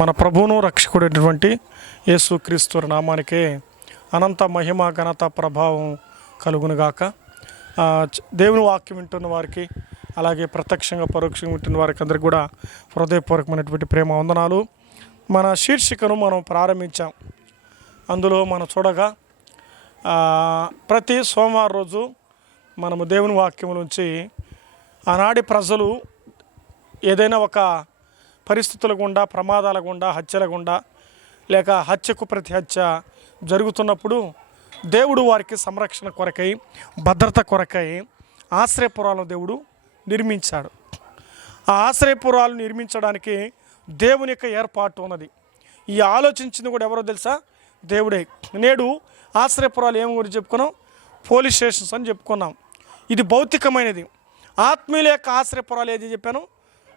మన ప్రభువును రక్షకుడైనటువంటి యేసుక్రీస్తు నామానికే అనంత మహిమ ఘనత ప్రభావం కలుగునుగాక. దేవుని వాక్యం వింటున్న వారికి, అలాగే ప్రత్యక్షంగా పరోక్షంగా వింటున్న వారికి అందరికీ కూడా హృదయపూర్వకమైనటువంటి ప్రేమ వందనాలు. మన శీర్షికను మనం ప్రారంభించాం. అందులో మనం చూడగా ప్రతి సోమవారం రోజు మనము దేవుని వాక్యం నుంచి ఆనాటి ప్రజలు ఏదైనా ఒక పరిస్థితుల గుండా, ప్రమాదాల గుండా, హత్యల గుండా, లేక హత్యకు ప్రతి హత్య జరుగుతున్నప్పుడు దేవుడు వారికి సంరక్షణ కొరకై, భద్రత కొరకై ఆశ్రయపురాలను దేవుడు నిర్మించాడు. ఆ ఆశ్రయపురాలు నిర్మించడానికి దేవుని యొక్క ఏర్పాటు ఉన్నది. ఈ ఆలోచించింది కూడా ఎవరో తెలుసా? దేవుడే. నేడు ఆశ్రయపురాలు ఏమి గురించి చెప్పుకున్నాం? పోలీస్ స్టేషన్స్ అని చెప్పుకున్నాం. ఇది భౌతికమైనది. ఆత్మీయుల యొక్క ఆశ్రయపురాలు ఏది చెప్పాను?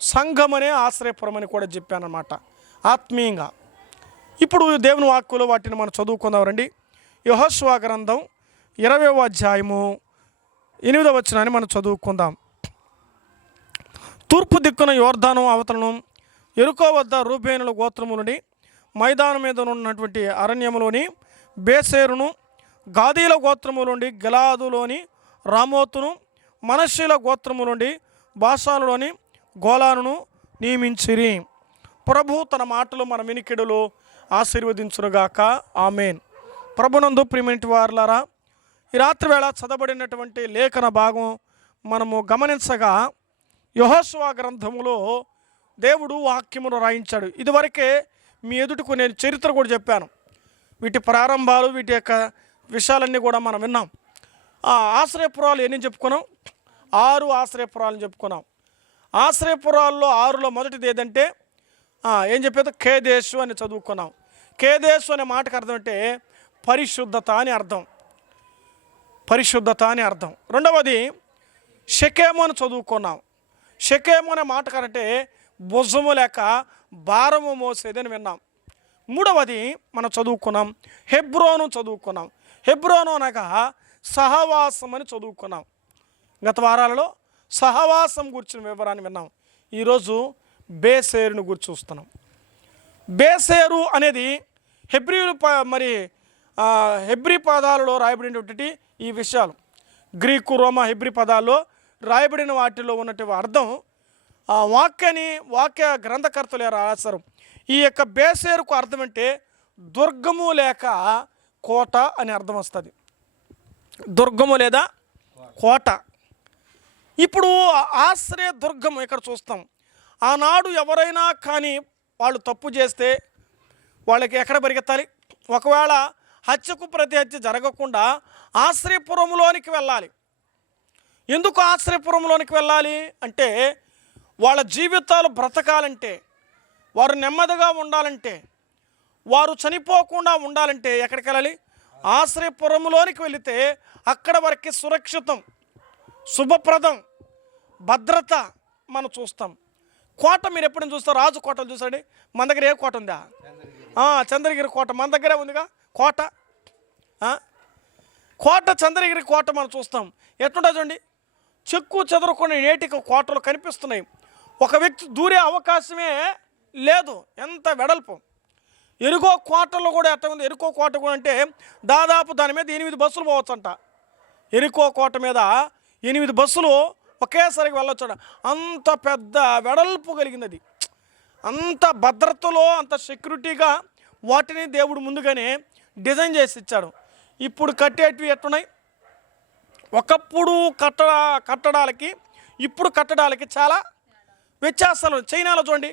సంఘం అనే ఆశ్రయపురం అని కూడా చెప్పాను అన్నమాట, ఆత్మీయంగా. ఇప్పుడు దేవుని వాక్యంలో వాటిని మనం చదువుకుందాం రండి. యెహోషువ గ్రంథం 20వ అధ్యాయము 8వ వచనాన్ని మనం చదువుకుందాం. తూర్పు దిక్కున యోర్దాను అవతలను యెరికో వద్ద రూబేనుల గోత్రము నుండి మైదానం మీద ఉన్నటువంటి అరణ్యములోని బేసేరును, గాదీల గోత్రము నుండి గిలాదులోని రామోతును, మనష్షీల గోత్రము నుండి బాషానులోని గోలానును నియమించిరి. ప్రభు తన మాటలు మన వినికిడులో ఆశీర్వదించునుగాక. ఆమెన్. ప్రభునందు ప్రియమైన వారులారా, ఈ రాత్రి వేళ చదవబడినటువంటి లేఖన భాగం మనము గమనించగా యెహోషువ గ్రంథములో దేవుడు వాక్యమును రాయించాడు. ఇదివరకే మీ ఎదుటకు నేను చరిత్ర కూడా చెప్పాను. వీటి ప్రారంభాలు, వీటి యొక్క విషయాలన్నీ కూడా మనం విన్నాం. ఆశ్రయపురాలు ఎన్ని చెప్పుకున్నాం? 6 ఆశ్రయపురాలను చెప్పుకున్నాం. ఆశ్రయపురాల్లో 6లో మొదటిది ఏదంటే ఏం చెప్పేదో కేదేశు అని చదువుకున్నాం. కేదేశు అనే మాటకు అర్థం అంటే పరిశుద్ధత అని అర్థం. పరిశుద్ధత అని అర్థం. రెండవది షెకెము అని చదువుకున్నాం. షెకెము అనే మాట కంటే భుజము లేక భారము మోసేదని విన్నాం. మూడవది మనం చదువుకున్నాం హెబ్రోను చదువుకున్నాం. హెబ్రోను అనగా సహవాసం అని చదువుకున్నాం. గత వారాలలో సహవాసం గురించిన వివరాన్ని విన్నాం. ఈరోజు బేసేరును గురించి చూస్తున్నాం. బేసేరు అనేది హెబ్రీ పదాలలో రాయబడినటువంటి ఈ విషయాలు, గ్రీకు, రోమా, హెబ్రీ పదాల్లో రాయబడిన వాటిలో ఉన్నటువంటి అర్థం వాక్య గ్రంథకర్తలు రాశారు. ఈ యొక్క బేసేరుకు అర్థం అంటే దుర్గము లేక కోట అని అర్థం వస్తుంది. దుర్గము లేదా కోట. ఇప్పుడు ఆశ్రయ దుర్గం ఇక్కడ చూస్తాం. ఆనాడు ఎవరైనా కానీ వాళ్ళు తప్పు చేస్తే వాళ్ళకి ఎక్కడ పరిగెత్తాలి? ఒకవేళ హత్యకు ప్రతి హత్య జరగకుండా ఆశ్రయపురంలోనికి వెళ్ళాలి. ఎందుకు ఆశ్రయపురంలోనికి వెళ్ళాలి అంటే, వాళ్ళ జీవితాలు బ్రతకాలంటే, వారు నెమ్మదిగా ఉండాలంటే, వారు చనిపోకుండా ఉండాలంటే ఎక్కడికి వెళ్ళాలి? ఆశ్రయపురంలోనికి వెళితే అక్కడ వరకు సురక్షితం, శుభప్రదం, భద్రత మనం చూస్తాం. కోట మీరు ఎప్పుడైనా చూస్తారు? రాజు కోటలు చూసాండి. మన దగ్గర ఏ కోట ఉందా? చంద్రగిరి కోట మన దగ్గరే ఉందిగా. కోట చంద్రగిరి కోట మనం చూస్తాం. ఎట్లుంటుంది చూడండి, చెక్కు చెదరకుండా నేటికి కోటలు కనిపిస్తున్నాయి. ఒక వ్యక్తి దూరే అవకాశమే లేదు, ఎంత వెడల్పు. ఎరుకో కోటలో కూడా ఎట్లా ఉంది? ఎరుకో కోట కూడా అంటే దాదాపు దాని మీద 8 బస్సులు పోవచ్చంట. ఎరుకో కోట మీద 8 బస్సులు ఒకేసారికి వెళ్ళొచ్చు. అంత పెద్ద వెడల్పు కలిగింది అది. అంత భద్రతలో, అంత సెక్యూరిటీగా వాటిని దేవుడు ముందుగానే డిజైన్ చేసి ఇచ్చాడు. ఇప్పుడు కట్టేటివి ఎట్టున్నాయి? ఒకప్పుడు కట్టడాలకి ఇప్పుడు కట్టడాలకి చాలా వ్యత్యాసాలు. చైనాలో చూడండి,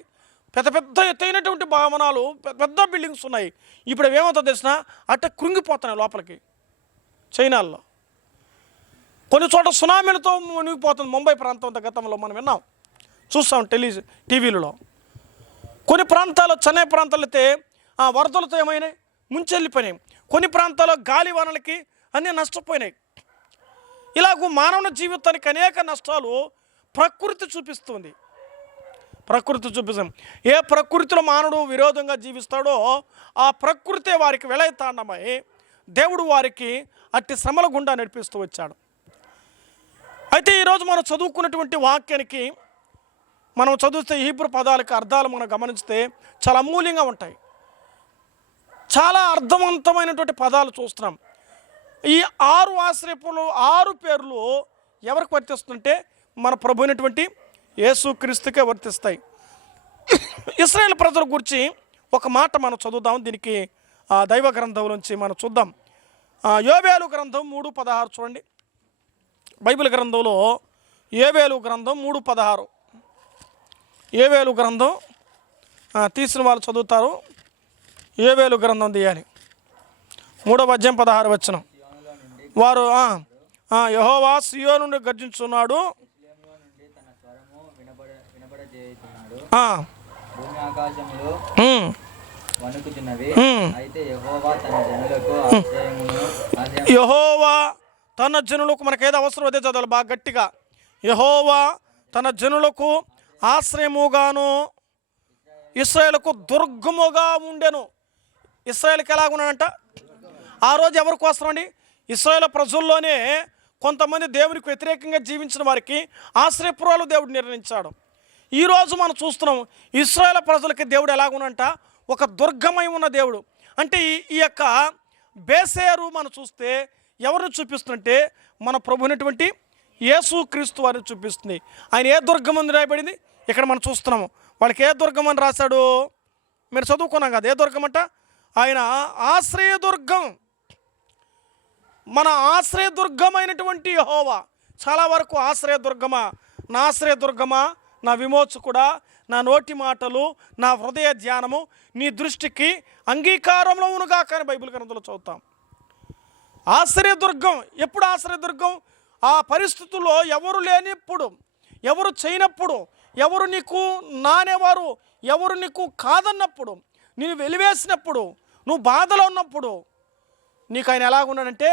పెద్ద పెద్ద ఎత్తైనటువంటి భవనాలు, పెద్ద బిల్డింగ్స్ ఉన్నాయి. ఇప్పుడు ఏమవుతుందో తెలిసిన అట్ట కృంగిపోతున్నాయి లోపలికి. చైనాల్లో కొన్ని చోట సునామీలతో మునిగిపోతుంది. ముంబై ప్రాంతం అంత గతంలో మనం విన్నాం, చూస్తాం టీవీలలో. కొన్ని ప్రాంతాల్లో, చెన్నై ప్రాంతాలు అయితే వరదలతో ఏమైనాయి? ముంచెళ్ళిపోయినాయి. కొన్ని ప్రాంతాల్లో గాలి వనలకి అన్నీ నష్టపోయినాయి. ఇలాగూ మానవ జీవితానికి అనేక నష్టాలు ప్రకృతి చూపిస్తుంది. ఏ ప్రకృతిలో మానవుడు విరోధంగా జీవిస్తాడో ఆ ప్రకృతి వారికి వెలయతాండమై దేవుడు వారికి అట్టి శ్రమల గుండా నడిపిస్తూ వచ్చాడు. అయితే ఈరోజు మనం చదువుకున్నటువంటి వాక్యానికి మనం చదివితే హీబ్రూ పదాలకు అర్థాలు మనం గమనిస్తే చాలా అమూల్యంగా ఉంటాయి. చాలా అర్థవంతమైనటువంటి పదాలు చూస్తున్నాం. ఈ 6 ఆశ్రయపులు 6 పేర్లు ఎవరికి వర్తిస్తుంటే మన ప్రభు అయినటువంటి యేసుక్రీస్తుకే వర్తిస్తాయి. ఇశ్రాయేలు ప్రజల గురించి ఒక మాట మనం చదువుదాం. దీనికి దైవ గ్రంథం నుంచి మనం చూద్దాం. యోవేలు గ్రంథం 3:16 చూడండి. బైబిల్ గ్రంథంలో యోవేలు గ్రంథం 3:16. యోవేలు గ్రంథం తీసిన వాళ్ళు చదువుతారు. యోవేలు గ్రంథం తీయాలి. 3వ అధ్యాయం 16 వచనం. వారు యెహోవా సియోను నుండి గర్జించున్నాడు, యెహోవా తన జనులకు, మనకేదో అవసరం అదే చదవాలి బాగా గట్టిగా. యెహోవా తన జనులకు ఆశ్రయముగాను ఇశ్రాయేలుకు దుర్గముగా ఉండెను. ఇశ్రాయేలుకి ఎలాగున్నాడంట? ఆ రోజు ఎవరి కోసం అండి? ఇశ్రాయేలు ప్రజల్లోనే కొంతమంది దేవునికి వ్యతిరేకంగా జీవించిన వారికి ఆశ్రయపురాలు దేవుడు నిర్ణయించాడు. ఈరోజు మనం చూస్తున్నాం ఇశ్రాయేలు ప్రజలకి దేవుడు ఎలాగునంట? ఒక దుర్గమై ఉన్న దేవుడు. అంటే ఈ యొక్క బేసేరు మనం చూస్తే ఎవరిని చూపిస్తుందంటే మన ప్రభునటువంటి యేసుక్రీస్తు వారిని చూపిస్తుంది. ఆయన ఏ దుర్గం అని రాయబడింది ఇక్కడ మనం చూస్తున్నాము. వాళ్ళకి ఏ దుర్గం అని రాశాడు? మీరు చదువుకున్నాం కదా. ఏ దుర్గం అంట? ఆయన ఆశ్రయదుర్గం. మన ఆశ్రయదుర్గమైనటువంటి యెహోవా. చాలా వరకు ఆశ్రయదుర్గమా, నా ఆశ్రయదుర్గమా, నా విమోచకుడా, నా నోటి మాటలు, నా హృదయ ధ్యానము నీ దృష్టికి అంగీకారంలో ఉనుగా కానీ బైబిల్ గ్రంథంలో చదువుతాం. ఆశ్రయదుర్గం. ఎప్పుడు ఆశ్రయదుర్గం? ఆ పరిస్థితుల్లో ఎవరు లేనిప్పుడు, ఎవరు చేయనప్పుడు, ఎవరు నీకు నానేవారు, ఎవరు నీకు కాదన్నప్పుడు, నేను వెలివేసినప్పుడు, నువ్వు బాధలో ఉన్నప్పుడు నీకు ఆయన ఎలాగున్నాడంటే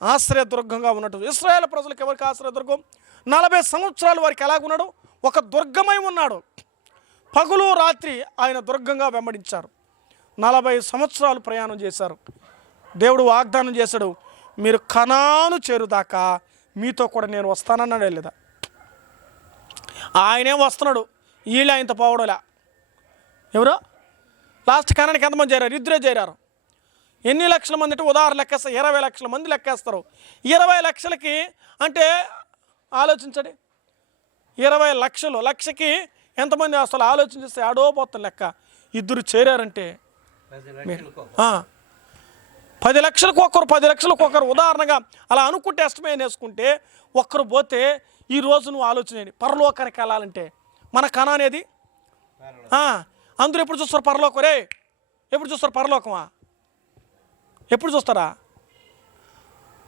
ఆశ్రయదుర్గంగా ఉన్నట్టు. ఇశ్రాయేలు ప్రజలకు ఎవరికి ఆశ్రయదుర్గం? 40 సంవత్సరాలు వారికి ఎలాగున్నాడు? ఒక దుర్గమై ఉన్నాడు. పగులు రాత్రి ఆయన దుర్గంగా వెంబడించారు. 40 సంవత్సరాలు ప్రయాణం చేశారు. దేవుడు వాగ్దానం చేశాడు, మీరు కనాను చేరుదాకా మీతో కూడా నేను వస్తానన్నాడు. లేదా ఆయనే వస్తున్నాడు. వీళ్ళు ఆయనతో పోవడంలే. ఎవరో లాస్ట్ కనానికి ఎంతమంది చేరారు? 2 చేరారు. ఎన్ని లక్షల మంది అంటే ఉదాహరణ లెక్కేస్తారు. 20 లక్షల మంది లెక్కేస్తారు. 20 లక్షలకి అంటే ఆలోచించండి. 20 లక్షలు, లక్షకి ఎంతమంది అసలు ఆలోచించేస్తే ఆడోపోతుంది లెక్క. 2 చేరారంటే 10 లక్షలకు ఒకరు, 10 లక్షలకు ఒకరు. ఉదాహరణగా అలా అనుకుంటే ఎస్టిమేట్ వేసుకుంటే ఒక్కరు పోతే ఈరోజు నువ్వు ఆలోచన పరలోకానికి వెళ్ళాలంటే మన కణ అనేది అందరూ ఎప్పుడు చూస్తారు పరలోకం? రే ఎప్పుడు చూస్తారు పరలోకమా? ఎప్పుడు చూస్తారా?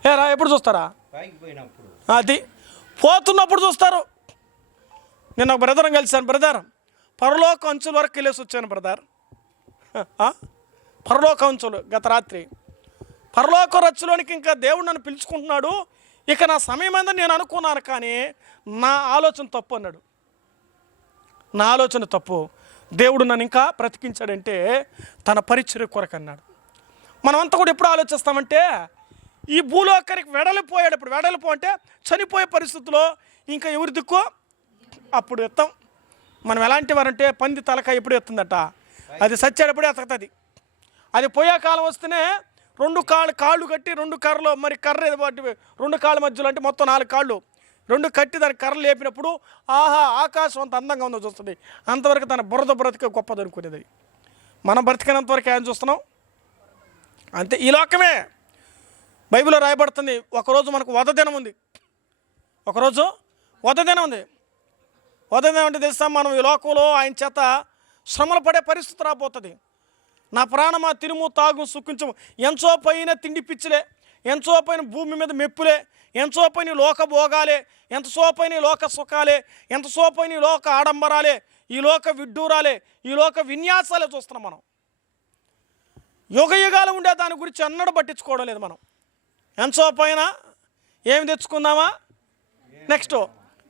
ఏరా ఎప్పుడు చూస్తారా? అది పోతున్నప్పుడు చూస్తారు. నేను ఒక బ్రదర్ని కలిశాను. బ్రదర్, పరలోక అంచుల వరకు వెళ్ళేసి వచ్చాను బ్రదర్. పరలోక అంచులు గత రాత్రి పరలోక రచ్చులోనికి ఇంకా దేవుడు నన్ను పిలుచుకుంటున్నాడు. ఇక నా సమయం ఏందని నేను అనుకున్నాను, కానీ నా ఆలోచన తప్పు అన్నాడు. నా ఆలోచన తప్పు. దేవుడు నన్ను ఇంకా బ్రతికించాడంటే తన పరిచర్య కొరకు అన్నాడు. మనమంతా కూడా ఎప్పుడు ఆలోచిస్తామంటే ఈ భూలోకానికి వెడలిపోయాడు. ఇప్పుడు వెడలిపో అంటే చనిపోయే పరిస్థితుల్లో ఇంకా ఎవరి దిక్కు అప్పుడు ఎత్తాం. మనం ఎలాంటి వారంటే పంది తలకాయ ఎప్పుడు ఎత్తుందట, అది సచ్చేటప్పుడే ఎత్తకుతుంది. అది పోయే కాలం వస్తేనే 2 కాళ్ళు కట్టి 2 కర్రలు, మరి కర్ర 2 కాళ్ళ మధ్యలో అంటే మొత్తం 4 కాళ్ళు 2 కట్టి దానికి కర్రలు లేపినప్పుడు ఆహా ఆకాశం అంత అందంగా ఉందో చూస్తుంది. అంతవరకు తన బురద బ్రతికే గొప్పది అనుకునేది. మనం బ్రతికినంతవరకు ఏం చూస్తున్నాం అంతే. ఈ లోకమే. బైబిల్లో రాయబడుతుంది, ఒకరోజు మనకు వధదినం ఉంది. ఒకరోజు వధదినం ఉంది. వధదినం అంటే తెలుసా? మనం ఈ లోకంలో ఆయన చేత శ్రమలు పడే పరిస్థితి రాబోతుంది. నా ప్రాణమా తినుము తాగు సుఖించము. ఎంతో పైన తిండి పిచ్చిలే, ఎంతో పైన భూమి మీద మెప్పులే, ఎంతో పైన లోక భోగాలే, ఎంతో పైన లోక సుఖాలే, ఎంతో పైన లోక ఆడంబరాలే, ఈ లోక విడ్డూరాలే, ఈ లోక విన్యాసాలే చూస్తున్నాం మనం. యుగ యుగాలు ఉండే దాని గురించి అన్నడు పట్టించుకోవడం లేదు మనం. ఎంతో పైన ఏమి తెచ్చుకుందామా, నెక్స్ట్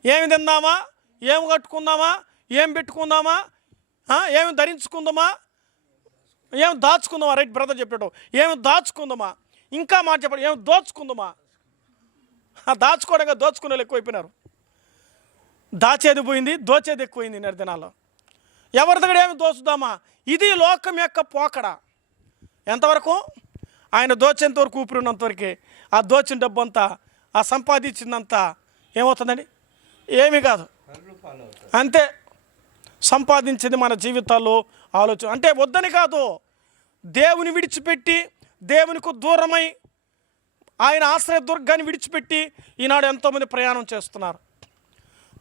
ఏమి తిందామా, ఏమి కట్టుకుందామా, ఏం పెట్టుకుందామా, ఏమి ధరించుకుందామా, ఏమి దాచుకుందామా. రైట్ బ్రదర్ చెప్పాడు. ఏమి దాచుకుందామా, ఇంకా మాట చెప్పాడు, ఏమి దోచుకుందామా. దాచుకోవడంగా దోచుకునే ఎక్కువైపోయినారు. దాచేది పోయింది, దోచేది ఎక్కువైంది నేటి దినాల్లో. ఎవరి దగ్గర ఏమి దోచుదామా, ఇది లోకం యొక్క పోకడ. ఎంతవరకు? ఆయన దోచేంతవరకు, ఊపిరి ఉన్నంతవరకే. ఆ దోచిన డబ్బు అంతా, ఆ సంపాదించిందంతా ఏమవుతుందండి? ఏమీ కాదు, అంతే. సంపాదించింది మన జీవితాల్లో ఆలోచన. అంటే వద్దని కాదు, దేవుని విడిచిపెట్టి, దేవునికి దూరమై, ఆయన ఆశ్రయ దుర్గాన్ని విడిచిపెట్టి ఈనాడు ఎంతోమంది ప్రయాణం చేస్తున్నారు.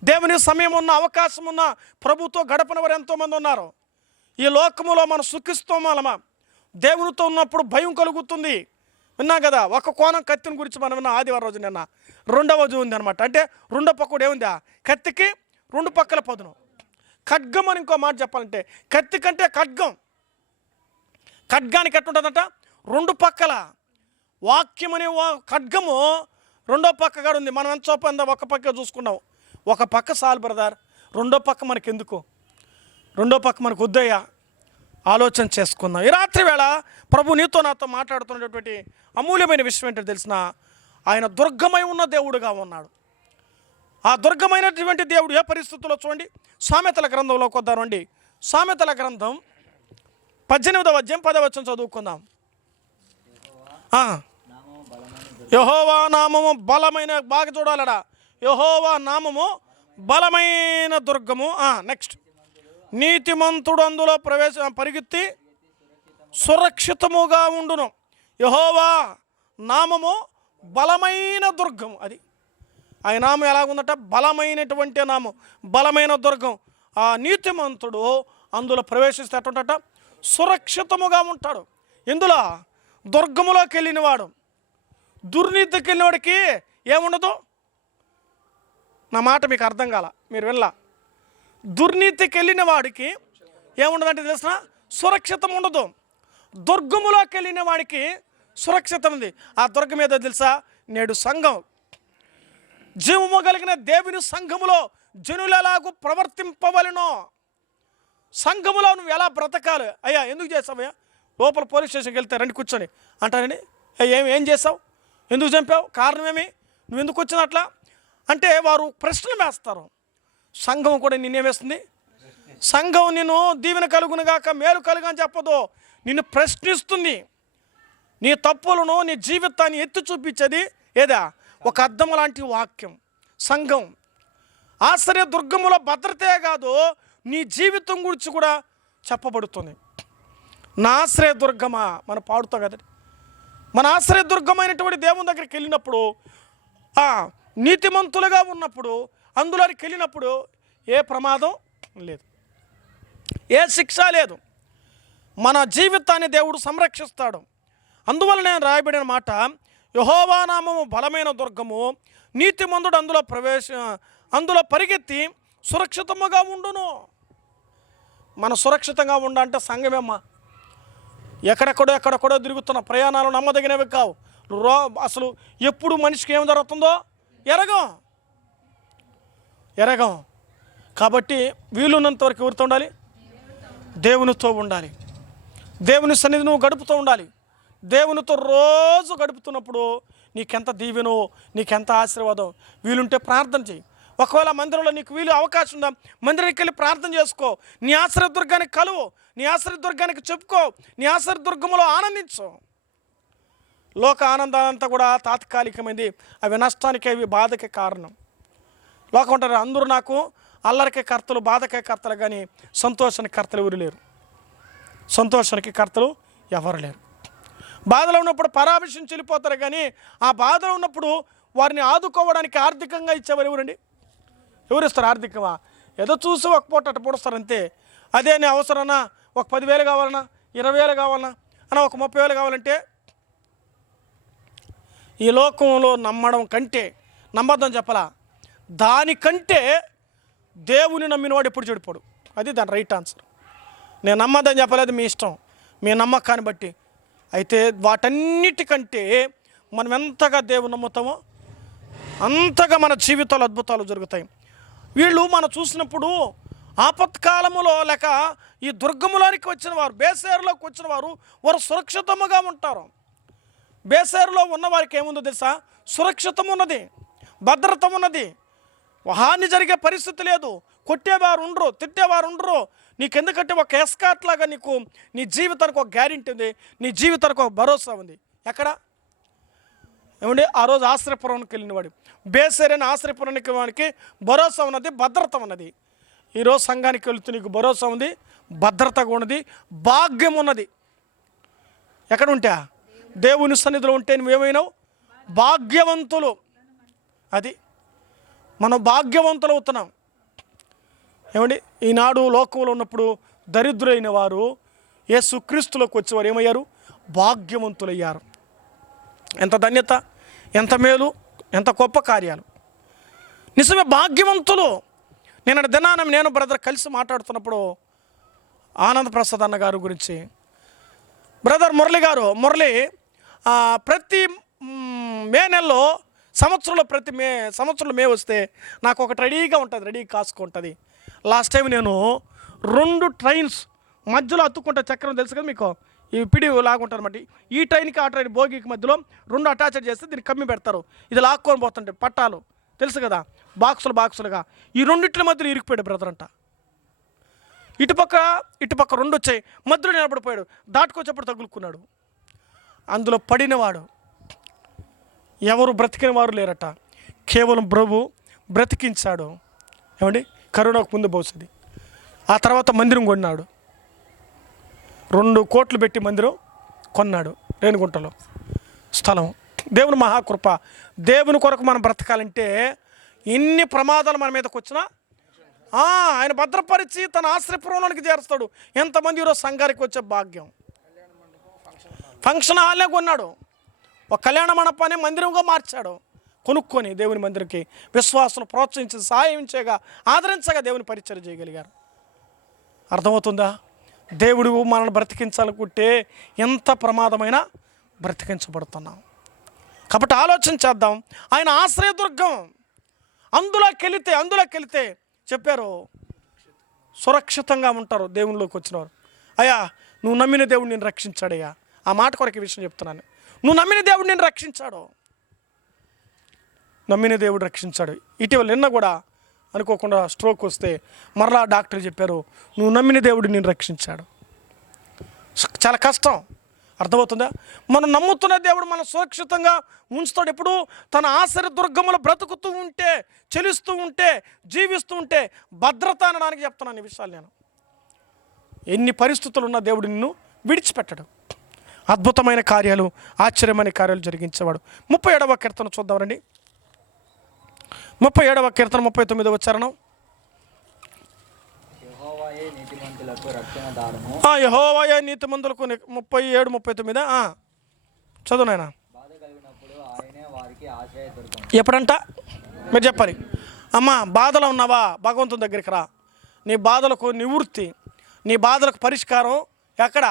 దేవుని సమయం ఉన్న, అవకాశం ఉన్న ప్రభుతో గడపని వారు ఎంతోమంది ఉన్నారు. ఈ లోకములో మనం సుఖిస్తామా, దేవునితో ఉన్నప్పుడు భయం కలుగుతుంది. విన్నాం కదా, ఒక కోణం కత్తిని గురించి మనం విన్నా ఆదివారం రోజు. నిన్న రెండవ రోజు ఉంది అనమాట. అంటే రెండో పక్కడు ఏముందా? కత్తికి రెండు పక్కల పదును. ఖడ్గం అని ఇంకో మాట చెప్పాలంటే, కత్తి కంటే ఖడ్గం. ఖడ్గానికి ఎట్టుంటుందంట? రెండు పక్కల. వాక్యం అనే ఖడ్గము రెండో పక్క కూడా ఉంది. మనం ఎంత చూపందా ఒక పక్క చూసుకున్నాం. ఒక పక్క సాల్ బ్రదర్, రెండో పక్క మనకి ఎందుకు? రెండో పక్క మనకు వద్దయ్యా, ఆలోచన చేసుకుందాం. ఈ రాత్రి వేళ ప్రభు నీతో నాతో మాట్లాడుతున్నటువంటి అమూల్యమైన విషయం ఏంటో తెలిసిన, ఆయన దుర్గమై ఉన్న దేవుడుగా ఉన్నాడు. ఆ దుర్గమైనటువంటి దేవుడు ఏ పరిస్థితుల్లో చూడండి. సామెతల గ్రంథంలోకి వద్దామండి. సామెతల గ్రంథం 18వ అధ్యాయం 10వ వచనం చదువుకుందాం. యెహోవా నామము బలమైన, బాగా చూడాలడా, యెహోవా నామము బలమైన దుర్గము. నెక్స్ట్, నీతిమంతుడు అందులో పరిగెత్తి సురక్షితముగా ఉండును. యెహోవా నామము బలమైన దుర్గం. అది ఆయన నామం ఎలాగుందట? బలమైనటువంటి నామం, బలమైన దుర్గం. ఆ నీతిమంతుడు అందులో ప్రవేశిస్తే ఎట్టుంటట? సురక్షితముగా ఉంటాడు. ఇందులో దుర్గములోకి వెళ్ళినవాడు, దుర్నీతికి వెళ్ళినవాడికి ఏముండదు. నా మాట మీకు అర్థం కాల, మీరు వెళ్ళా. దుర్నీతికి వెళ్ళిన వాడికి ఏముండదంటే తెలిసిన? సురక్షితం ఉండదు. దుర్గములోకి వెళ్ళిన వాడికి సురక్షితం ఉంది. ఆ దుర్గం ఏదో తెలుసా? నేడు సంఘం. జీవము కలిగిన దేవుని సంఘములో జనులు ఎలాగూ ప్రవర్తింపవలెనో, సంఘములో నువ్వు ఎలా బ్రతకాలి. అయ్యా ఎందుకు చేస్తావయ్యా? లోపల పోలీస్ స్టేషన్కి వెళ్తే రండి కూర్చొని అంటారండి. ఏం చేసావు? ఎందుకు చంపావు? కారణం ఏమి? నువ్వు ఎందుకు వచ్చినట్లా అంటే వారు ప్రశ్నలు వేస్తారు. సంఘం కూడా నిన్నేమేస్తుంది? సంఘం నిన్ను దీవెన కలుగునుగాక, మేలు కలుగు అని చెప్పదు, నిన్ను ప్రశ్నిస్తుంది. నీ తప్పులను, నీ జీవితాన్ని ఎత్తి చూపించేది ఏదా? ఒక అద్దం లాంటి వాక్యం. సంఘం ఆశ్రయ దుర్గములో భద్రతే కాదు, నీ జీవితం గురించి కూడా చెప్పబడుతుంది. నా ఆశ్రయ దుర్గమా, మనం పాడుతాం కదండి. మన ఆశ్రయ దుర్గమైనటువంటి దేవుని దగ్గరికి వెళ్ళినప్పుడు, నీతిమంతులుగా ఉన్నప్పుడు, అందులోకి వెళ్ళినప్పుడు ఏ ప్రమాదం లేదు, ఏ శిక్ష లేదు. మన జీవితాన్ని దేవుడు సంరక్షిస్తాడు. అందువల్ల నేను రాయబడిన మాట, యెహోవా నామము బలమైన దుర్గము, నీతిమంతుడు అందులో పరిగెత్తి సురక్షితముగా ఉండును. మన సురక్షితంగా ఉండాలంటే సంఘమేమ్మా. ఎక్కడెక్కడో తిరుగుతున్న ప్రయాణాలు నమ్మదగినవి కావు. అసలు ఎప్పుడు మనిషికి ఏం జరుగుతుందో ఎరగం. కాబట్టి వీలున్నంత వరకు ఎవరితో ఉండాలి? దేవునితో ఉండాలి. దేవుని సన్నిధి నువ్వు గడుపుతూ ఉండాలి. దేవునితో రోజు గడుపుతున్నప్పుడు నీకెంత దీవెనో, నీకెంత ఆశీర్వాదం. వీలుంటే ప్రార్థన చేయి. ఒకవేళ మందిరంలో నీకు అవకాశం ఉందా, మందిరానికి వెళ్ళి ప్రార్థన చేసుకో. నీ ఆశ్రయ దుర్గానికి కలువు, నీ ఆశ్రయ దుర్గానికి చెప్పుకో, నీ ఆశ్రయ దుర్గములో ఆనందించు. లోక ఆనందాలంతా కూడా తాత్కాలికమైంది. అవి నష్టానికి, అవి బాధకే కారణం. లోకం ఉంటారు, అందరూ నాకు అల్లరికే కర్తలు, బాధకే కర్తలు, కానీ సంతోషానికి కర్తలు ఎవరు లేరు. సంతోషానికి కర్తలు ఎవరు లేరు. బాధలో ఉన్నప్పుడు పరామర్శించి వెళ్ళిపోతారు, కానీ ఆ బాధలో ఉన్నప్పుడు వారిని ఆదుకోవడానికి ఆర్థికంగా ఇచ్చేవారు ఎవరండి? ఎవరు ఇస్తారు ఆర్థికంగా? ఏదో చూసి ఒక పూట అట్ట పొడుస్తారు అంతే. అదే నీ అవసరన్నా ఒక 10,000 కావాలన్నా, 20,000 కావాలన్నా, అన్న ఒక 30,000 కావాలంటే, ఈ లోకంలో నమ్మడం కంటే, నమ్మద్దని చెప్పలా, దానికంటే దేవుని నమ్మినవాడు ఎప్పుడు చెడిపోడు. అది దాని రైట్ ఆన్సర్. నేను నమ్మద్దని చెప్పలేదు, మీ ఇష్టం, మీ నమ్మకాన్ని బట్టి. అయితే వాటన్నిటికంటే మనం ఎంతగా దేవుని నమ్ముతామో అంతగా మన జీవితాలు అద్భుతాలు జరుగుతాయి. వీళ్ళు మనం చూసినప్పుడు ఆపత్కాలములో లేక ఈ దుర్గములోనికి వచ్చిన వారు, బేసేరులోకి వచ్చిన వారు సురక్షితముగా ఉంటారు. బేసేరులో ఉన్న వారికి ఏముందో తెలుసా? సురక్షితం ఉన్నది, భద్రత ఉన్నది. హాని జరిగే పరిస్థితి లేదు. కొట్టేవారు ఉండరు, తిట్టేవారు ఉండరు. నీకెందుకంటే ఒక ఎస్కాట్ లాగా నీకు నీ జీవితానికి ఒక గ్యారెంటీ ఉంది, నీ జీవితానికి ఒక భరోసా ఉంది. ఎక్కడ ఏమండి ఆ రోజు ఆశ్రయపురానికి వెళ్ళినవాడు, బేసేరైన ఆశ్రయపురానికి వానికి భరోసా ఉన్నది, భద్రత ఉన్నది. ఈరోజు సంఘానికి వెళుతూ నీకు భరోసా ఉంది, భద్రతగా ఉన్నది, భాగ్యం ఉన్నది. ఎక్కడ ఉంటా? దేవుని సన్నిధిలో ఉంటే నువ్వేమైనావు? భాగ్యవంతులు. అది మనం భాగ్యవంతులు అవుతున్నాం. ఏమండి ఈనాడు లోకంలో ఉన్నప్పుడు దరిద్రులైన వారు యేసుక్రీస్తులోకి వచ్చేవారు ఏమయ్యారు? భాగ్యవంతులయ్యారు. ఎంత ధన్యత, ఎంత మేలు, ఎంత గొప్ప కార్యాలు. నిజమే భాగ్యవంతులు. నేను బ్రదర్ కలిసి మాట్లాడుతున్నప్పుడు ఆనంద ప్రసాద్ అన్న గారు గురించి, బ్రదర్ మురళి ప్రతి మే నెలలో సంవత్సరంలో మే వస్తే నాకు ఒకటి రెడీ కాసుకుంటుంది. లాస్ట్ టైం నేను 2 ట్రైన్స్ మధ్యలో అతుక్కుంటా, చక్రం తెలుసు కదా మీకు, ఈ పిడి లాగుంటుంది అన్నమాట. ఈ ట్రైన్కి ఆ ట్రైన్ భోగికి మధ్యలో 2 అటాచ్డ్ చేస్తే దీన్ని కమ్మి పెడతారు. ఇది లాక్కొని పోతుంటాయి పట్టాలు తెలుసు కదా, బాక్సులుగా. ఈ 2 మధ్యలో ఇరికిపోయాడు బ్రదర్ అంట. ఇటుపక్క 2 వచ్చాయి, మధ్యలో నిలబడిపోయాడు. దాటుకొచ్చేప్పుడు తగులుకున్నాడు. అందులో పడినవాడు ఎవరు బ్రతికిన వారు లేరట. కేవలం ప్రభు బ్రతికించాడు. ఏమండి కరోనాకు ముందు బహుశది. ఆ తర్వాత మందిరం కొన్నాడు. 2 కోట్లు పెట్టి మందిరం కొన్నాడు రేణిగుంటలో స్థలం. దేవుని మహాకృప. దేవుని కొరకు మనం బ్రతకాలంటే ఎన్ని ప్రమాదాలు మన మీదకి వచ్చినా ఆయన భద్రపరిచి తన ఆశ్రయపురంలోనికి చేరుస్తాడు. ఎంతమంది ఈరోజు సంఘానికి వచ్చే భాగ్యం. ఫంక్షన్ హాల్నే కొన్నాడు, ఒక కళ్యాణ మండపాన్ని మందిరంగా మార్చాడు. కొనుక్కొని దేవుని మందిరంకి విశ్వాసులు ప్రోత్సహించి సహాయం చేయగా, ఆదరించగా దేవుని పరిచయం చేయగలిగారు. అర్థమవుతుందా? దేవుడు మనల్ని బ్రతికించాలనుకుంటే ఎంత ప్రమాదమైనా బ్రతికించబడుతున్నాం. కాబట్టి ఆలోచన చేద్దాం. ఆయన ఆశ్రయదుర్గం. అందులోకి వెళితే చెప్పారు సురక్షితంగా ఉంటారు దేవునిలోకి వచ్చినవారు. అయ్యా నువ్వు నమ్మిన దేవుడు నేను రక్షించాడయ్యా. ఆ మాట కొరకు విషయం చెప్తున్నాను. నువ్వు నమ్మిన దేవుడు నేను రక్షించాడు. ఇటీవల నిన్న కూడా అనుకోకుండా స్ట్రోక్ వస్తే మరలా డాక్టర్ చెప్పారు నువ్వు నమ్మిన దేవుడు నేను రక్షించాడు. చాలా కష్టం. అర్థమవుతుందా? మనం నమ్ముతున్న దేవుడు మనం సురక్షితంగా ఉంచుతాడు. ఎప్పుడు తన ఆశ్రయ దుర్గములు బ్రతుకుతూ ఉంటే, చెలుస్తూ ఉంటే, జీవిస్తూ ఉంటే భద్రత అనడానికి చెప్తున్నాను ఈ విషయాలు. నేను ఎన్ని పరిస్థితులు ఉన్న దేవుడు నిన్ను విడిచిపెట్టడు. అద్భుతమైన కార్యాలు, ఆశ్చర్యమైన కార్యాలు జరిగించేవాడు. 37వ కీర్తన చూద్దాం రండి. 37వ కీర్తన 39వ చరణం. యెహోవాయే నీతిమంతులకు 37, 39 చదువు నాయన. ఎప్పుడంట మీరు చెప్పాలి. అమ్మా బాధలో ఉన్నావా? భగవంతుని దగ్గరికి రా. నీ బాధలకు నివృత్తి, నీ బాధలకు పరిష్కారం ఎక్కడ?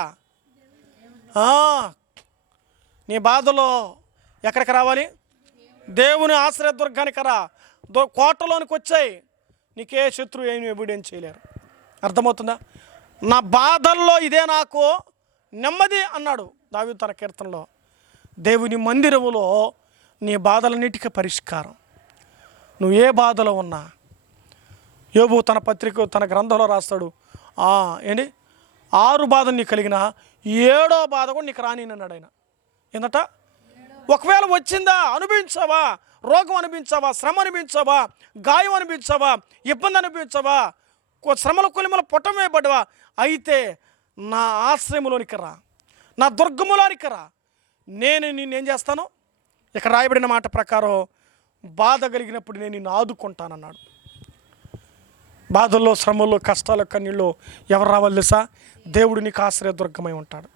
నీ బాధలో ఎక్కడికి రావాలి? దేవుని ఆశ్రయదుర్గానికి రా. కోటలోనికి వచ్చాయి, నీకే శత్రువు ఏమి ఎవిడెన్స్ చేయలేరు. అర్థమవుతుందా? నా బాధల్లో ఇదే నాకు నెమ్మది అన్నాడు దావీదు తన కీర్తనలో. దేవుని మందిరములో నీ బాధలన్నిటికీ పరిష్కారం. నువ్వు ఏ బాధలో ఉన్నా, యోబు తన పత్రిక తన గ్రంథంలో రాస్తాడు, 6 బాధలు నీకు కలిగిన 7వ బాధ కూడా నీకు రానిన్నాడు ఆయన. ఏంటట? ఒకవేళ వచ్చిందా, అనుభవించావా? రోగం అనుభవించావా? శ్రమ అనుభవించావా? గాయం అనుభవించావా? ఇబ్బంది అనుభవించావా? శ్రమల కొలిమల పొట్టం వేయబడ్డవా? అయితే నా ఆశ్రయంలోనికి రా, నా దుర్గములోనికి రా. నేను నిన్నేం చేస్తాను? ఇక్కడ రాయబడిన మాట ప్రకారం బాధ కలిగినప్పుడు నేను నిన్ను ఆదుకుంటానన్నాడు. బాధల్లో, శ్రమల్లో, కష్టాలు, కన్నీళ్ళు ఎవరు రావాలి తెలుసా? దేవుడు నీకు ఆశ్రయదుర్గమై ఉంటాడు.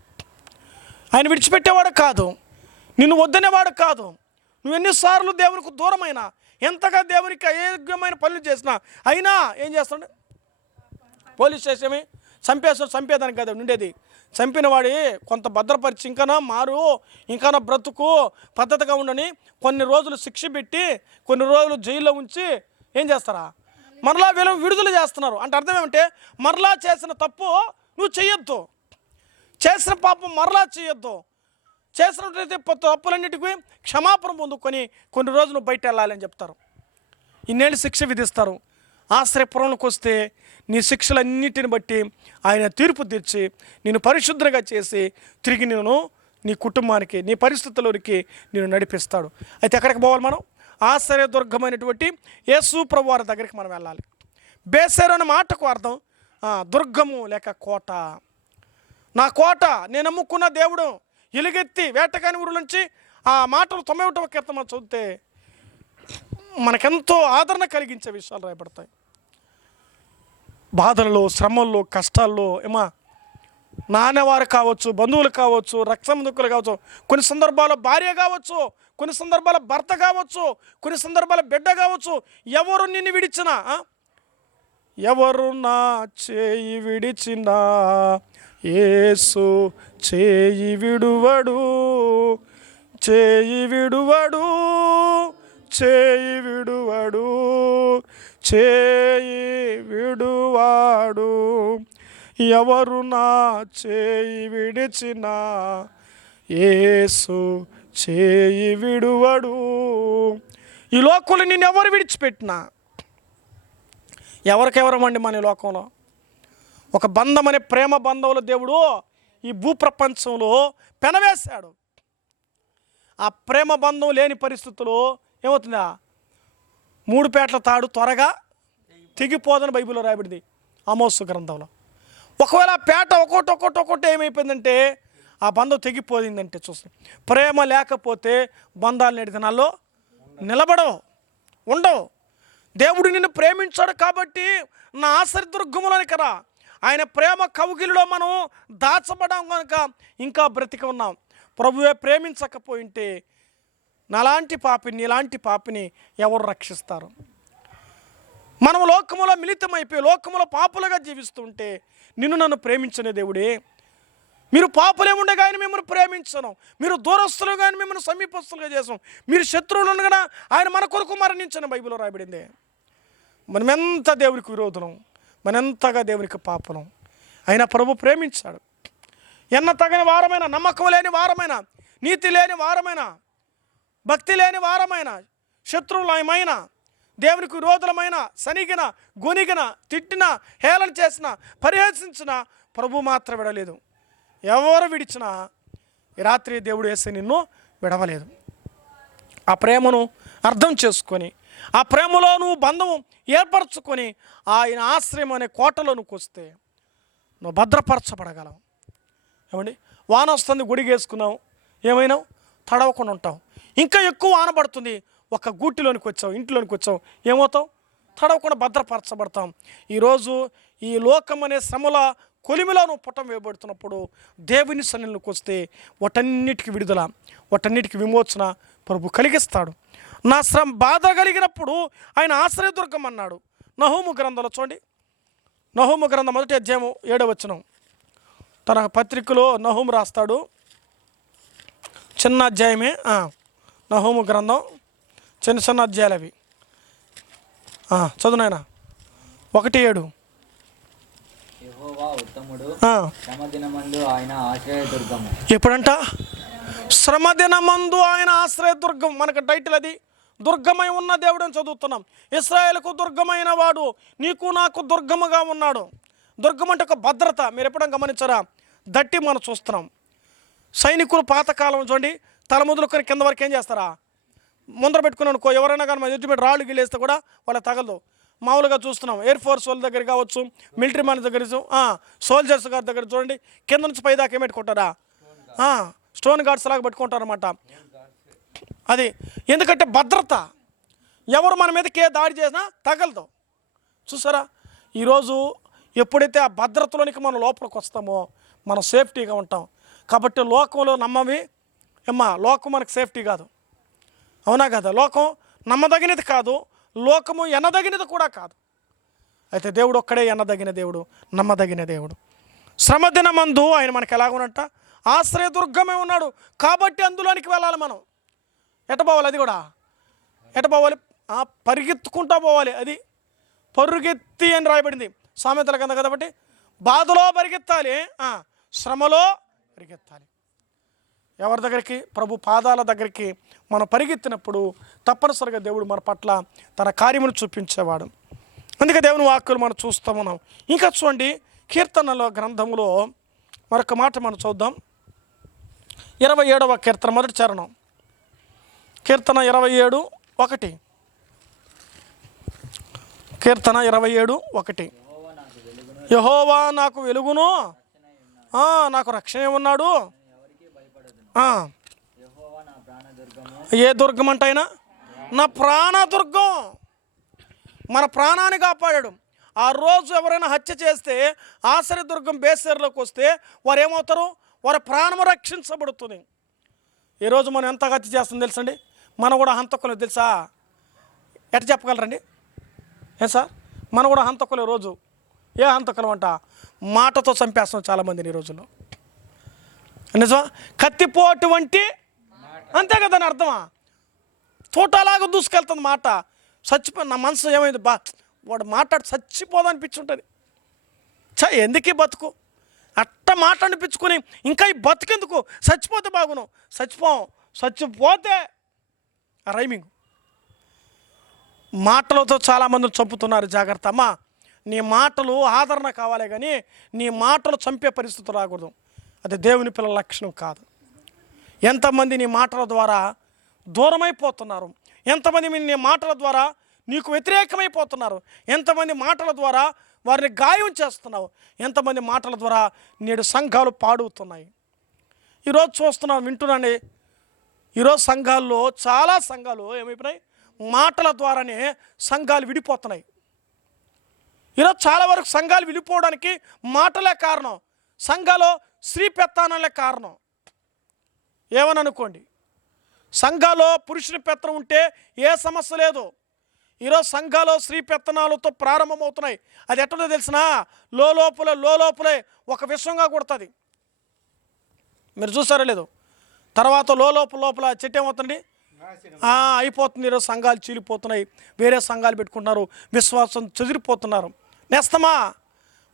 ఆయన విడిచిపెట్టేవాడు కాదు, నిన్ను వద్దనేవాడు కాదు. నువ్వు ఎన్నిసార్లు దేవునికి దూరమైనా, ఎంతగా దేవునికి అయోగ్యమైన పనులు చేసినా అయినా ఏం చేస్తాడు? పోలీస్ స్టేషన్ చంపేదానికి కదా ఉండేది. చంపిన వాడి కొంత భద్రపరిచి ఇంకానా బ్రతుకు పద్ధతిగా ఉండని కొన్ని రోజులు శిక్ష పెట్టి, కొన్ని రోజులు జైల్లో ఉంచి ఏం చేస్తారా? మరలా వీళ్ళు విడుదల చేస్తున్నారు. అంటే అర్థం ఏమంటే, మరలా చేసిన తప్పు నువ్వు చెయ్యొద్దు, చేసిన పాపం మరలా చేయొద్దు. చేసినట్లయితే తప్పులన్నిటికీ క్షమాపణ పొందుకొని కొన్ని రోజులు బయట వెళ్ళాలని చెప్తారు. ఇన్నేళ్ళు శిక్ష విధిస్తారు. ఆశ్రయపురంలోకి వస్తే నీ శిక్షలన్నిటిని బట్టి ఆయన తీర్పు తీర్చి నేను పరిశుద్ధంగా చేసి తిరిగి నేను నీ కుటుంబానికి నీ పరిస్థితుల్లోనికి నేను నడిపిస్తాడు. అయితే ఎక్కడికి పోవాలి మనం? ఆశ్రయదుర్గమైనటువంటి యేసు ప్రభువు వారి దగ్గరికి మనం వెళ్ళాలి. బేసేరు అనే మాటకు అర్థం దుర్గము లేక కోట. నా కోట, నేను నమ్ముకున్న దేవుడు. ఎలుగెత్తి వేటగాని ఊరు నుంచి ఆ మాటలు 91వ కీర్తన చదివితే మనకెంతో ఆదరణ కలిగించే విషయాలు రాయబడతాయి. బాధల్లో, శ్రమల్లో, కష్టాల్లో నాన్నవారు కావచ్చు, బంధువులు కావచ్చు, రక్త సంబంధికులు కావచ్చు, కొన్ని సందర్భాల్లో భార్య కావచ్చు, కొన్ని సందర్భాల భర్త కావచ్చు, కొన్ని సందర్భాల బిడ్డ కావచ్చు, ఎవరు నిన్ను విడిచినా, ఎవరు నా చేయి విడిచినా యేసు చేయి విడువడు, చేయి విడువడు, చేయి విడువడు, చేయి విడువాడు. ఎవరు నా చేయి విడిచినా యేసు చేయి విడువడు. ఈ లోకంలో నిన్ను ఎవరు విడిచిపెట్టినా, ఎవరికెవరమండి మన ఈ లోకంలో? ఒక బంధం అనే ప్రేమ బంధంలో దేవుడు ఈ భూప్రపంచంలో పెనవేశాడు. ఆ ప్రేమ బంధం లేని పరిస్థితుల్లో ఏమవుతుందా? 3 పేటల తాడు త్వరగా తెగిపోదని బైబిల్లో రాయబడింది, ఆమోసు గ్రంథంలో. ఒకవేళ ఆ పేట ఒక్కొక్కటి ఏమైపోయిందంటే ఆ బంధం తెగిపోయిందంటే చూస్తాం. ప్రేమ లేకపోతే బంధాలు నేటి దినాల్లో నిలబడవు, ఉండవు. దేవుడు నిన్ను ప్రేమించాడు కాబట్టి నా ఆశ్రయదుర్గములోనికి రా. ఆయన ప్రేమ కౌగిలిలో మనం దాచబడం కనుక ఇంకా బ్రతికి ఉన్నాం. ప్రభువే ప్రేమించకపోయింటే నాలాంటి పాపిని, నీలాంటి పాపిని ఎవరు రక్షిస్తారు? మనం లోకములో మిళితమైపోయి లోకములో పాపులుగా జీవిస్తుంటే నిన్ను నన్ను ప్రేమించనే దేవుడే. మీరు పాపులే ఉండగా ఆయన మిమ్మల్ని ప్రేమించను, మీరు దూరస్తులుగా ఆయన మిమ్మల్ని సమీపస్తులుగా చేసాం, మీరు శత్రువులు ఉండగా ఆయన మన కొరకు మరణించని బైబిల్లో రాయబడింది. మనమెంత దేవునికి విరోధులం, మనంతగా దేవునికి పాపలం. ఆయన ప్రభు ప్రేమించాడు. ఎన్న తగని వారమైన, నమ్మకం లేని వారమైన, నీతి లేని వారమైన, భక్తి లేని వారమైన, శత్రువులమైన, దేవునికి విరోధులమైన, సనిగిన, గొనిగిన, తిట్టిన, హేళన చేసిన, పరిహసించిన ప్రభు మాత్రం విడలేదు. ఎవరు విడిచినా ఈ రాత్రి దేవుడు వేసి నిన్ను విడవలేదు. ఆ ప్రేమను అర్థం చేసుకొని ఆ ప్రేమలో నువ్వు బంధం ఏర్పరచుకొని ఆయన ఆశ్రయం అనే కోటలో నువ్వు వస్తే నువ్వు భద్రపరచబడగలవు. ఏమండి, వాన వస్తుంది, గుడిగేసుకున్నావు, ఏమైనావు? తడవకుండా ఉంటావు. ఇంకా ఎక్కువ వాన పడుతుంది, ఒక గూటిలోనికి వచ్చావు, ఇంట్లోనికి వచ్చావు, ఏమవుతావు? తడవకుండా భద్రపరచబడతాం. ఈరోజు ఈ లోకం అనే శ్రమల కొలిమిలో నువ్వు పుటం వేయబడుతున్నప్పుడు దేవుని సన్నిధిలోకి వస్తే వాటన్నిటికి విడుదల, వాటన్నిటికి విమోచన ప్రభు కలిగిస్తాడు. నా బాధ కలిగినప్పుడు ఆయన ఆశ్రయదుర్గం అన్నాడు. నహూము గ్రంథంలో చూడండి, నహూము గ్రంథం 1వ అధ్యాయం 7వ వచనం. తన పత్రికలో నహూము రాస్తాడు, చిన్న అధ్యాయమే నహూము గ్రంథం, చిన్న అధ్యాయాలు అవి. చదువు నాయనా. 1:7. ఎప్పుడంట? శ్రమ దినమందు ఆయన ఆశ్రయదుర్గం. మనకు టైటిల్ అది, దుర్గమై ఉన్న దేవుడు అని చదువుతున్నాం. ఇశ్రాయేలుకు దుర్గమైన వాడు నీకు నాకు దుర్గముగా ఉన్నాడు. దుర్గం అంటే ఒక భద్రత. మీరు ఎప్పుడైనా గమనించారా? దట్టి మనం చూస్తున్నాం. సైనికులు పాతకాలం చూడండి, తల మొదలుకొని కింద వరకు ఏం చేస్తారా? ముందర పెట్టుకుని అనుకో, ఎవరైనా కానీ మన ఎదుటి రాళ్ళు గిలేస్తే కూడా వాళ్ళ తగలదు. మామూలుగా చూస్తున్నాం, ఎయిర్ ఫోర్స్ వాళ్ళ దగ్గర కావచ్చు, మిలిటరీ మ్యాన్ దగ్గర, సోల్జర్స్ గారి దగ్గర చూడండి, కింద నుంచి పై దాకా ఏం పెట్టుకుంటారా? స్టోన్ గార్డ్స్ లాగా పెట్టుకుంటారు అనమాట. అది ఎందుకంటే భద్రత. ఎవరు మన మీదకి ఏ దాడి చేసినా తగలదు. చూసారా? ఈరోజు ఎప్పుడైతే ఆ భద్రతలోనికి మనం లోపలికి వస్తామో మనం సేఫ్టీగా ఉంటాం. కాబట్టి లోకంలో నమ్మవి లోకం మనకు సేఫ్టీ కాదు, అవునా కదా? లోకం నమ్మదగినది కాదు, లోకము ఎన్నదగినది కూడా కాదు. అయితే దేవుడు ఒక్కడే ఎన్నదగిన దేవుడు, నమ్మదగిన దేవుడు. శ్రమ దినమందు ఆయన మనకి ఎలాగునంట? ఆశ్రయదుర్గమే ఉన్నాడు. కాబట్టి అందులోనికి వెళ్ళాలి మనం. ఎట పోవాలి? అది కూడా ఎట పోవాలి? పరిగెత్తుకుంటూ పోవాలి. అది పరుగెత్తి అని రాయబడింది సామెతల కింద. కాబట్టి బాధలో పరిగెత్తాలి, శ్రమలో పరిగెత్తాలి. ఎవరి దగ్గరికి? ప్రభు పాదాల దగ్గరికి మనం పరిగెత్తినప్పుడు తప్పనిసరిగా దేవుడు మన పట్ల తన కార్యమును చూపించేవాడు. అందుకే దేవుని వాక్కులు మనం చూస్తూ ఉన్నాం. ఇంకా చూడండి, కీర్తనల గ్రంథంలో మరొక మాట మనం చూద్దాం. 27వ కీర్తన మొదటి చరణం. కీర్తన 27:1. కీర్తన 27:1. యెహోవా నాకు వెలుగును, నాకు రక్షణ ఉన్నాడు. ఏ దుర్గం అంటైనా? నా ప్రాణదుర్గం. మన ప్రాణాన్ని కాపాడాడు. ఆ రోజు ఎవరైనా హత్య చేస్తే ఆశ్రయదుర్గం బేసేరులోకి వస్తే వారు ఏమవుతారు? వారి ప్రాణము రక్షించబడుతుంది. ఈరోజు మనం ఎంత హత్య చేస్తుందో తెలుసండి. మనం కూడా హంతకులు తెలుసా? ఎట్లా చెప్పగలరండి? సార్, మనం కూడా హంతకులు. రోజు ఏ హంతకులు అంట? మాటతో చంపేస్తాం చాలామందిని ఈ రోజుల్లో. నిజమా? కత్తిపోటు వంటి, అంతే కదా అని అర్థమా? తోటలాగా దూసుకెళ్తుంది మాట. నా మనసు ఏమైంది, వాడు మాట్లాడి చచ్చిపోదనిపించుంటుంది. ఎందుకు బతుకు అట్ట మాట అనిపించుకొని ఇంకా ఈ బతుకెందుకు, చచ్చిపోతే బాగును. చచ్చిపోతే రైమింగ్ మాటలతో చాలామందిని చంపుతున్నారు. జాగ్రత్త అమ్మా, నీ మాటలు ఆదరణ కావాలి కానీ నీ మాటలు చంపే పరిస్థితి రాకూడదు. అది దేవుని పిల్లల లక్షణం కాదు. ఎంతమంది నీ మాటల ద్వారా దూరమైపోతున్నారు, ఎంతమంది నీ మాటల ద్వారా నీకు వ్యతిరేకమైపోతున్నారు, ఎంతమంది మాటల ద్వారా వారిని గాయం చేస్తున్నావు, ఎంతమంది మాటల ద్వారా నేడు సంఘాలు పాడవుతున్నాయి. ఈరోజు చూస్తున్నాం, వింటున్నాండి. ఈరోజు సంఘాల్లో చాలా సంఘాలు ఏమైపోయినాయి? మాటల ద్వారానే సంఘాలు విడిపోతున్నాయి. ఈరోజు చాలా వరకు సంఘాలు విడిపోవడానికి మాటలే కారణం. సంఘాలో స్త్రీ పెత్తనాలే కారణం. ఏమని అనుకోండి, సంఘాలో పురుషుని పెత్తనం ఉంటే ఏ సమస్య లేదు. ఈరోజు సంఘాలో స్త్రీ పెత్తనాలతో ప్రారంభమవుతున్నాయి. అది ఎట్టదో తెలిసినా లోలోపలే ఒక విషంగా కొడుతుంది. మీరు చూసారో లేదు? తర్వాత లోపల చెట్టు ఏమవుతుంది? అయిపోతుంది. ఈరోజు సంఘాలు చీలిపోతున్నాయి, వేరే సంఘాలు పెట్టుకుంటున్నారు, విశ్వాసం చెదిరిపోతున్నారు. నేస్తమా,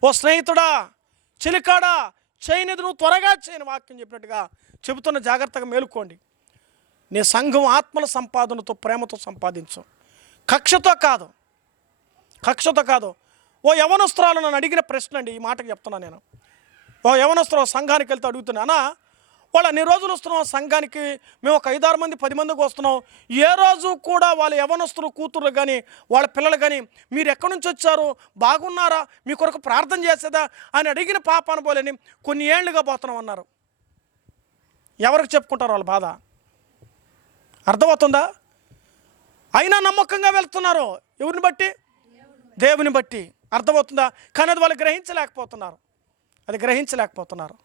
ఓ స్నేహితుడా, చిలికాడా, చేయనిది నువ్వు త్వరగా చేయని వాక్యం చెప్పినట్టుగా చెబుతున్న, జాగ్రత్తగా మేలుకోండి. నీ సంఘం ఆత్మల సంపాదనతో, ప్రేమతో సంపాదించు, కక్షతో కాదు. ఓ యవనస్త్రాలు నన్ను అడిగిన ప్రశ్న అండి, ఈ మాటకు చెప్తున్నాను నేను. ఓ యవనస్త్రం సంఘానికి వెళ్తే అడుగుతున్నానా, వాళ్ళు అన్ని రోజులు వస్తున్నాం సంఘానికి, మేము ఒక 5-6 మంది 10 మందికి వస్తున్నాం, ఏ రోజు కూడా వాళ్ళ యవనస్తులు కూతుర్లు కానీ వాళ్ళ పిల్లలు కానీ మీరు ఎక్కడి నుంచి వచ్చారు, బాగున్నారా, మీ కొరకు ప్రార్థన చేసేదా అని అడిగిన పాపాను పోలేని కొన్ని ఏళ్ళుగా పోతున్నాం అన్నారు. ఎవరికి చెప్పుకుంటారు వాళ్ళ బాధ? అర్థమవుతుందా? అయినా నమ్మకంగా వెళ్తున్నారు. ఎవరిని బట్టి? దేవుని బట్టి. అర్థమవుతుందా? కానీ అది వాళ్ళు గ్రహించలేకపోతున్నారు.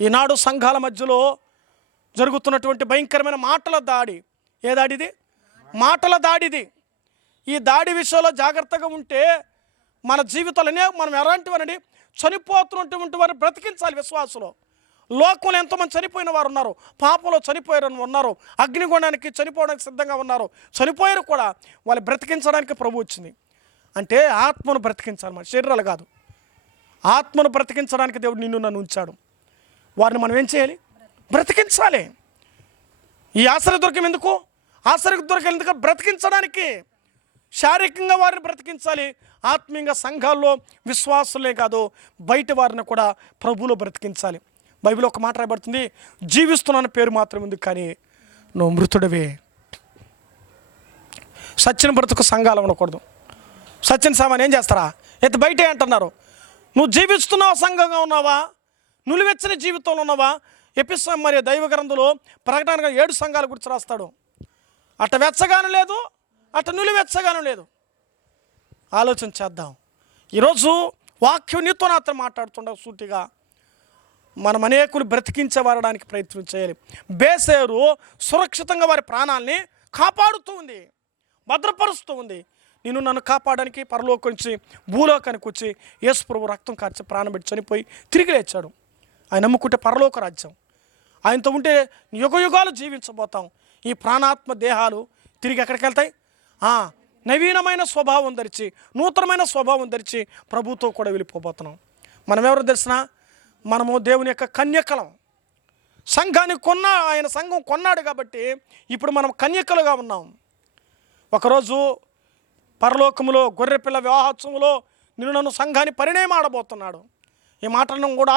ఈనాడు సంఘాల మధ్యలో జరుగుతున్నటువంటి భయంకరమైన మాటల దాడి. ఏ దాడిది? మాటల దాడిది. ఈ దాడి విషయంలో జాగ్రత్తగా ఉంటే మన జీవితాలనే మనం ఎలాంటివనండి, చనిపోతున్నటువంటి వారిని బ్రతికించాలి. విశ్వాసులో లోకంలో ఎంతోమంది చనిపోయిన వారు ఉన్నారు, పాపంలో చనిపోయారు ఉన్నారు, అగ్నిగుండానికి చనిపోవడానికి సిద్ధంగా ఉన్నారు, చనిపోయారు కూడా. వాళ్ళు బ్రతికించడానికి ప్రభు వచ్చింది. అంటే ఆత్మను బ్రతికించాలి, మన శరీరాలు కాదు. ఆత్మను బ్రతికించడానికి దేవుడు నిన్ను నన్ను ఉంచాడు. వారిని మనం ఏం చేయాలి? బ్రతికించాలి. ఈ ఆశ్రయదుర్గం ఎందుకు? ఆశ్రయదుర్గం ఎందుకు? బ్రతికించడానికి. శారీరకంగా వారిని బ్రతికించాలి, ఆత్మీయంగా సంఘాల్లో విశ్వాసులే కాదు బయట వారిని కూడా ప్రభువులో బ్రతికించాలి. బైబిల్ ఒక మాట రాయబడుతుంది, జీవిస్తున్నాను పేరు మాత్రం ఉంది కానీ నువ్వు మృతుడివే. సత్యన బ్రతుకు సంఘాలు ఉండకూడదు. సత్యన సామాన్ ఏం చేస్తారా? బయటే అంటున్నారు. నువ్వు జీవిస్తున్నావా, సంఘంగా ఉన్నావా, నులివెచ్చని జీవితంలో ఉన్నావా? ఎపిసోడ్ మరి దైవ గ్రంథంలో ప్రకటనగా 7 సంఘాల గురించి రాస్తాడు. అట్ట వెచ్చగాను లేదు, అట్ట నులివెచ్చగాను లేదు. ఆలోచన చేద్దాం. ఈరోజు వాక్యం నీతో నాతో మాట్లాడుతుండవు సూటిగా. మనం అనేకులు బ్రతికించబడడానికి ప్రయత్నం చేయాలి. బేసేరు సురక్షితంగా వారి ప్రాణాలని కాపాడుతూ ఉంది, భద్రపరుస్తూ ఉంది. నేను నన్ను కాపాడడానికి పరలోకం నుంచి భూలోకానికి వచ్చి యేసు ప్రభు రక్తం కార్చి ప్రాణం పెట్టి చనిపోయి తిరిగి లేచాడు. ఆయన నమ్ముకుంటే పరలోక రాజ్యం, ఆయనతో ఉంటే యుగయుగాలు జీవించబోతాం. ఈ ప్రాణాత్మ దేహాలు తిరిగి ఎక్కడికి వెళ్తాయి? నవీనమైన స్వభావం ధరించి, నూతనమైన స్వభావం ధరించి ప్రభుతో కూడా వెళ్ళిపోబోతున్నాం. మనం ఎవరో తెలిసిన, మనము దేవుని యొక్క కన్యకలం. సంఘాన్ని ఆయన సంఘం కొన్నాడు కాబట్టి ఇప్పుడు మనం కన్యకలుగా ఉన్నాం. ఒకరోజు పరలోకములో గొర్రెపిల్ల వివాహోత్సవంలో నిన్ను నన్ను సంఘాన్ని పరిణయమాడబోతున్నాడు. ఈ మాటలను కూడా